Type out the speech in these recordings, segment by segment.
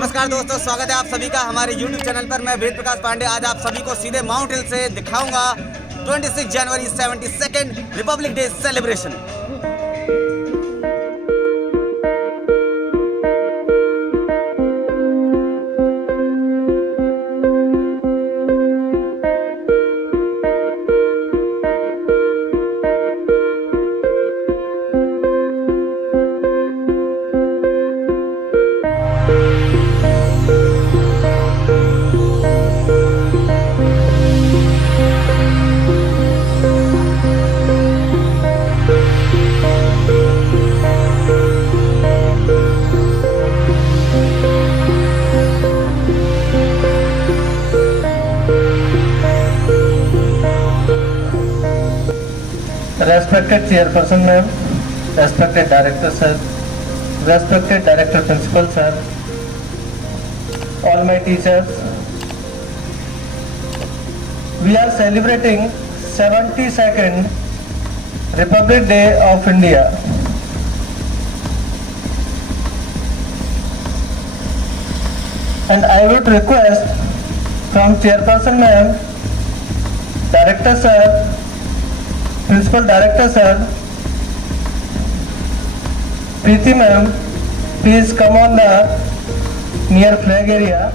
नमस्कार दोस्तों, स्वागत है आप सभी का हमारे YouTube चैनल पर। मैं वेद प्रकाश पांडे आज आप सभी को सीधे माउंट हिल से दिखाऊंगा 26 जनवरी 72nd Republic day celebration. Respected Chairperson Ma'am, respected Director Sir, respected Director Principal Sir, all my teachers, we are celebrating 72nd Republic Day of India. And I would request from Chairperson Ma'am, Director Sir, Principal Director Sir, Preeti Ma'am, please come on the near flag area.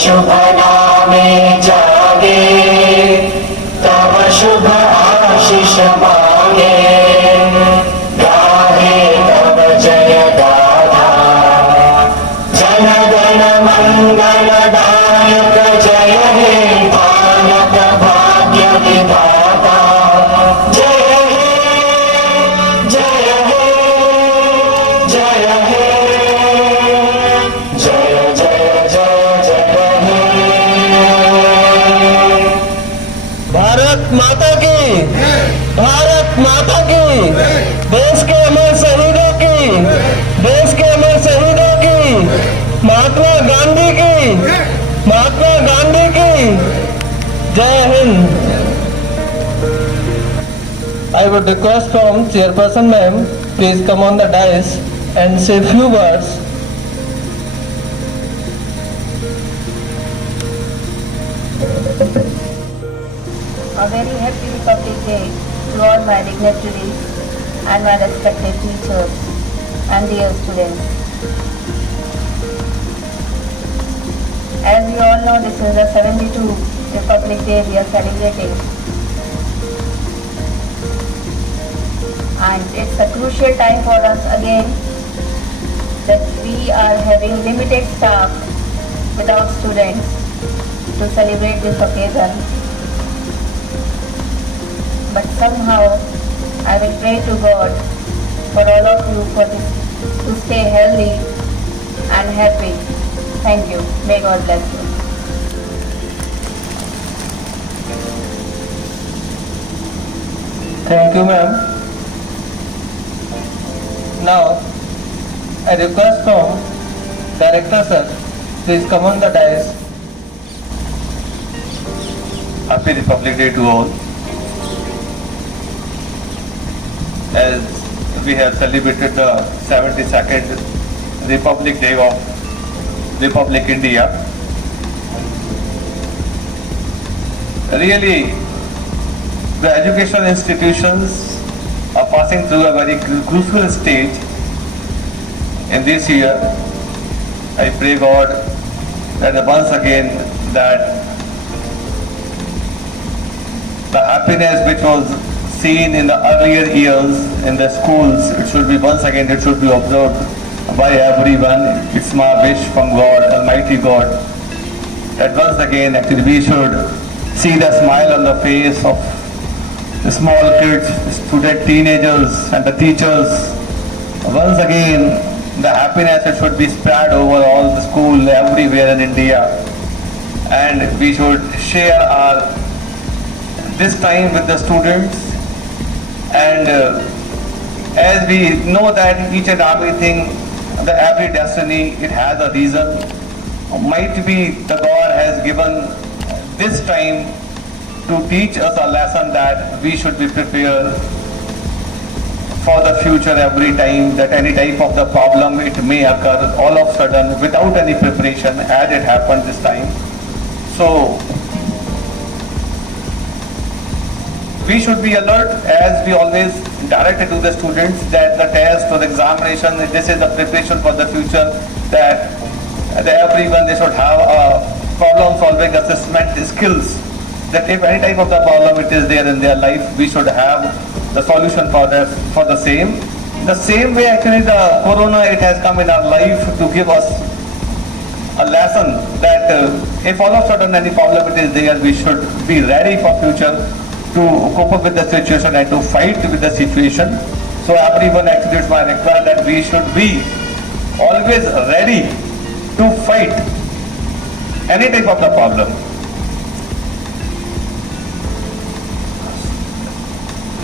शुभ नामे जागे तब शुभ आशीष मांगे गाहे तब जय गाथा जन गण मंगलदायक जय हे भारत भाग्य विधाता जय हे जय हे जय हे जय जय जय भारत माता की, भारत माता की, देश के अमर शहीदों की, देश के अमर शहीदों की, महात्मा गांधी की, महात्मा गांधी की जय Hind. I would request from Chairperson Ma'am, please come on the dais and say few words. A very happy Republic Day to all my dignitaries and my respected teachers and dear students. As we all know, this is the 72nd Republic Day we are celebrating. And it's a crucial time for us again that we are having limited staff without students to celebrate this occasion. But somehow I will pray to God for all of you for this, to stay healthy and happy. Thank you. May God bless you. Thank you, ma'am. Now, I request from Director Sir, please come on the dais. Happy Republic Day to all. As we have celebrated the 72nd Republic Day of Republic India. Really, the educational institutions are passing through a very crucial stage in this year. I pray God that once again that the happiness which was seen in the earlier years in the schools, it should be once again, it should be observed by everyone. It's my wish from God, Almighty God, that once again actually we should see the smile on the face of the small kids, student teenagers and the teachers. Once again, the happiness it should be spread over all the school everywhere in India, and we should share our this time with the students. And as we know that each and everything, every destiny, it has a reason. Might be the God has given this time to teach us a lesson that we should be prepared for the future every time, that any type of the problem it may occur all of a sudden without any preparation as it happened this time. So we should be alert, as we always directed to the students, that the test or the examination, this is the preparation for the future, that everyone they should have a problem solving assessment skills, that if any type of the problem it is there in their life, we should have the solution for the same. The same way actually the corona, it has come in our life to give us a lesson that if all of a sudden any problem it is there, we should be ready for future to cope up with the situation and to fight with the situation. So everyone actually, it's my request that we should be always ready to fight any type of the problem.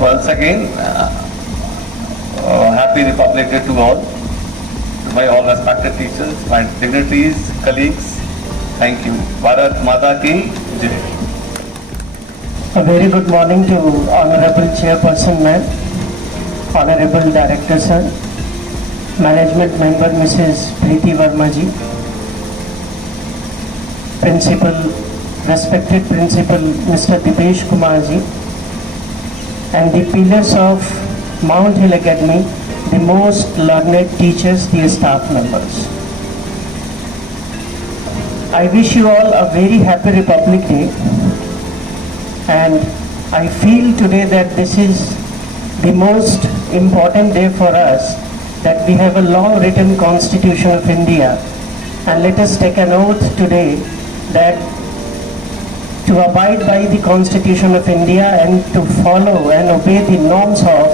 Once again, happy Republic Day to all, to my all respected teachers, my dignitaries, colleagues. Thank you. Bharat Mata Ki Jai. A very good morning to Honorable Chairperson Ma'am, Honorable Director Sir, Management Member Mrs. Preeti Verma ji, Principal, respected Principal Mr. Dipesh Kumar ji, and the pillars of Mount Hill Academy, the most learned teachers, the staff members. I wish you all a very happy Republic Day. And I feel today that this is the most important day for us, that we have a long written Constitution of India, and let us take an oath today that to abide by the Constitution of India and to follow and obey the norms of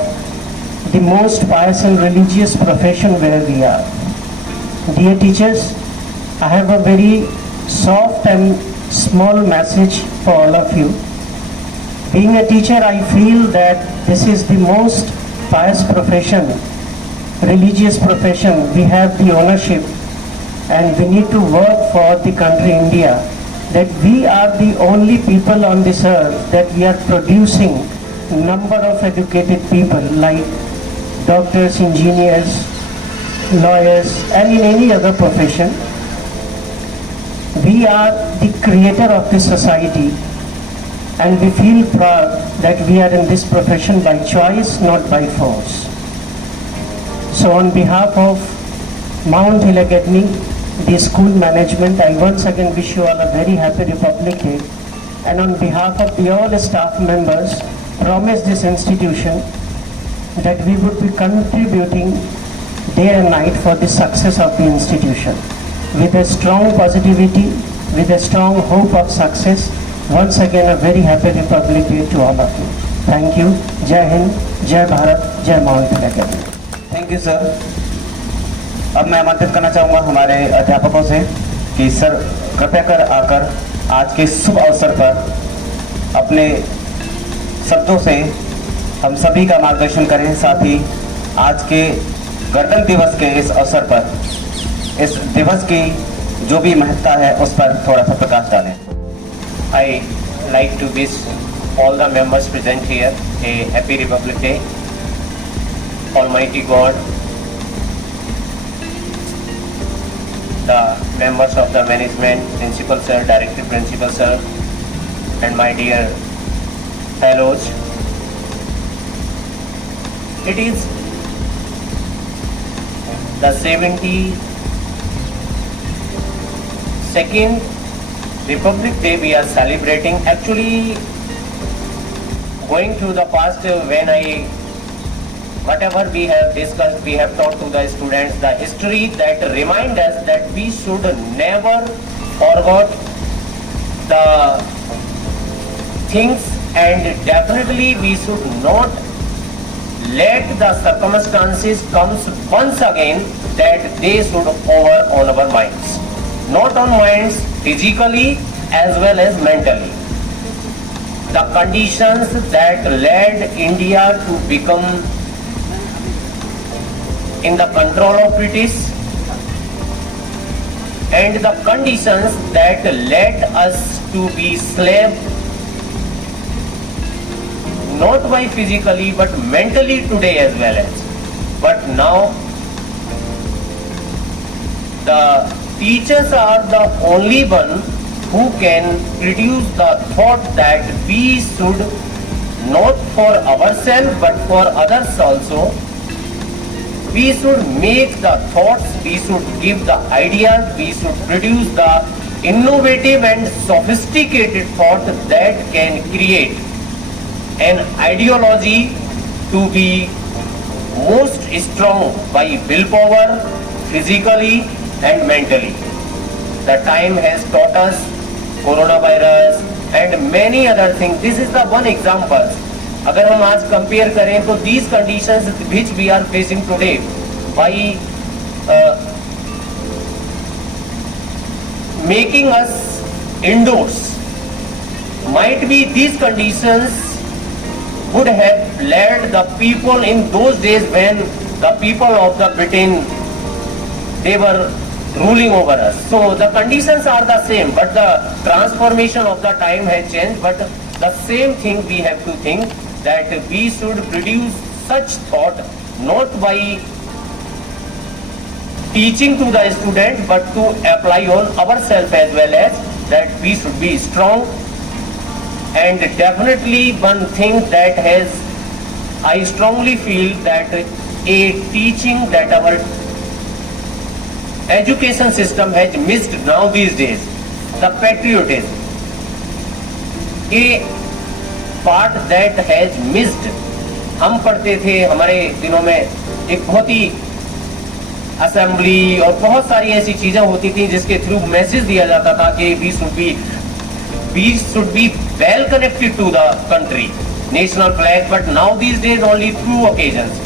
the most pious and religious profession where we are. Dear teachers, I have a very soft and small message for all of you. Being a teacher, I feel that this is the most pious profession, religious profession. We have the ownership and we need to work for the country India, that we are the only people on this earth that we are producing number of educated people like doctors, engineers, lawyers, and in any other profession. We are the creator of this society, and we feel proud that we are in this profession by choice, not by force. So on behalf of Mount Hill Academy, the school management, I once again wish you all a very happy Republic Day. And on behalf of the all staff members, promise this institution that we would be contributing day and night for the success of the institution. With a strong positivity, with a strong hope of success, once again a very happy Republic Day to all of you. Thank you. Jai Hind, Jai Bharat, Jai Mount Hill Academy. Thank you sir. अब मैं आमंत्रित करना चाहूँगा हमारे अध्यापकों से कि sir कृपया कर आकर आज के शुभ अवसर पर अपने शब्दों से हम सभी का मार्गदर्शन करें, साथ ही आज के गणतंत्र दिवस के इस अवसर पर इस दिवस की जो भी महत्ता है उस पर थोड़ा सा प्रकाश डालें। I like to wish all the members present here a happy Republic Day. Almighty God, the members of the management, principal sir, director principal sir, and my dear fellows. It is the 72nd Republic Day we are celebrating. Actually, going through the past, whatever we have discussed, we have taught to the students the history that remind us that we should never forget the things, and definitely we should not let the circumstances comes once again that they should over on our minds, not on minds physically as well as mentally. The conditions that led India to become in the control of British, and the conditions that led us to be slave, not by physically but mentally today as well as. But now the teachers are the only one who can produce the thought that we should not for ourselves but for others also. We should make the thoughts, we should give the ideas, we should produce the innovative and sophisticated thought that can create an ideology to be most strong by willpower, physically and mentally. The time has taught us coronavirus and many other things. This is the one example. अगर हम आज compare करें तो these conditions which we are facing today by making us indoors, might be these conditions would have led the people in those days when the people of the Britain, they were ruling over us. So the conditions are the same, but the transformation of the time has changed. But the same thing we have to think, that we should produce such thought not by teaching to the student but to apply on ourselves as well, as that we should be strong. And definitely one thing that has, I strongly feel that a teaching that our education system has missed now these days, the patriotism, a part that has missed. हम पढ़ते थे, हमारे दिनों में एक बहुत ही assembly और बहुत सारी ऐसी चीजें होती थी जिसके थ्रू मैसेज दिया जाता था कि we should be well connected to the country, national flag. But now these days only 2 occasions,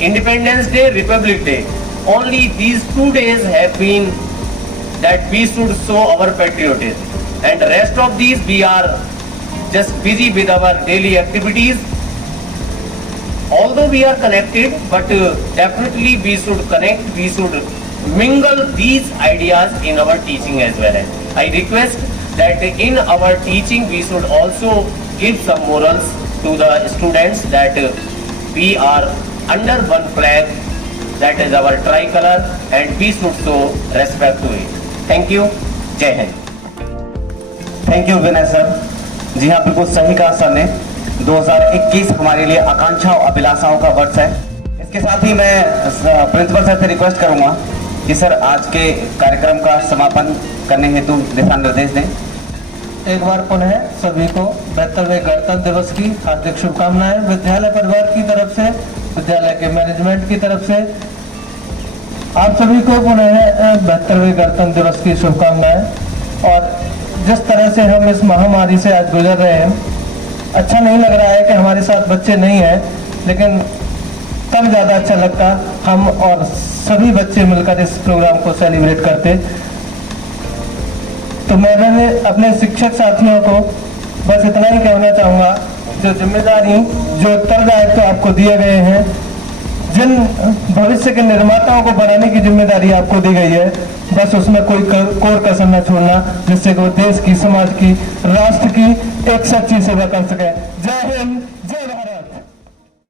Independence Day, Republic Day, only these 2 days have been that we should show our patriotism, and rest of these we are just busy with our daily activities. Although we are connected, but definitely we should connect, we should mingle these ideas in our teaching as well. As I request that in our teaching we should also give some morals to the students, that we are under one flag, that is our tricolor, and we should show respect to it. Thank you. Jai Hind. Thank you Vinay sir. जी हाँ, बिल्कुल सही कहा sir ने। 2021 हमारे लिए आकांक्षा और अभिलाषाओं का वर्ष है। इसके साथ ही मैं प्रिंसिपल सर से रिक्वेस्ट करूंगा कि सर आज के कार्यक्रम का समापन करने हेतु दिशा निर्देश दें। एक बार पुनः सभी को 72वें गणतंत्र दिवस की हार्दिक शुभकामनाएं। विद्यालय परिवार की तरफ से, विद्यालय के मैनेजमेंट की तरफ से आप सभी को पुनः 72वें गणतंत्र दिवस की शुभकामनाएं। और जिस तरह से हम इस महामारी से आज गुजर रहे हैं, अच्छा नहीं लग रहा है कि हमारे साथ बच्चे नहीं हैं, लेकिन तब ज़्यादा अच्छा लगता हम और सभी बच्चे मिलकर इस प्रोग्राम को सेलिब्रेट करते। तो मैं अपने शिक्षक साथियों को बस इतना ही कहना चाहूँगा, जो जिम्मेदारी, जो उत्तरदायित्व आपको दिए गए हैं, जिन भविष्य के निर्माताओं को बनाने की जिम्मेदारी आपको दी गई है, बस उसमें कोई कोर कसर न छोड़ना, जिससे वो देश की, समाज की, राष्ट्र की एक सच्ची सेवा कर सके। जय हिंद।